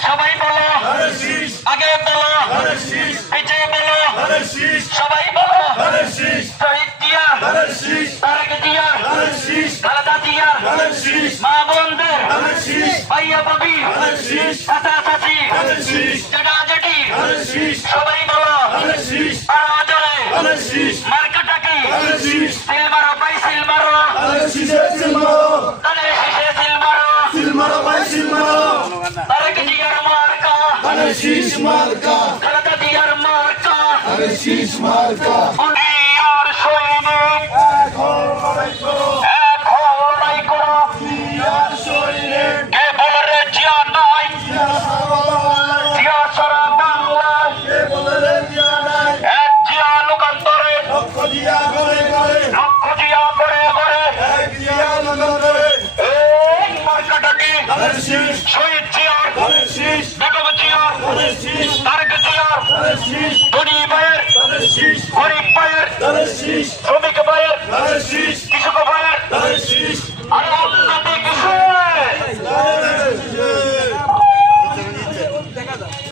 সবাই বলো আগে বলো পিছিয়ে বলো সবাই বলো শহীদ জিয়া তারেক জিয়া খালেদা জিয়া মা বোনদের ভাইয়া ভাবি চাচা চাচি জ্যাঠা জেঠি সবাই বলো আরো জোরে মার্কাটা কি সিল মারো ভাই সিল মারো তাহলে শেষে সিল মারো তারেক জিয়ার মার্কা খালেদা জিয়ার মার্কা আর সৈনিক এখন লড়াই করো কে বলে রে জিয়া নাই জিয়া সারা বাংলায় এক জিয়া লোকান্তরে লক্ষ জিয়া করে করে এই মার্কাটাকে শহীদ জিয়ার বেগম জিয়ার তারেক জিয়ার ধনী ভাইয়ের গরিব ভাইয়ের শ্রমিক ভাইয়ের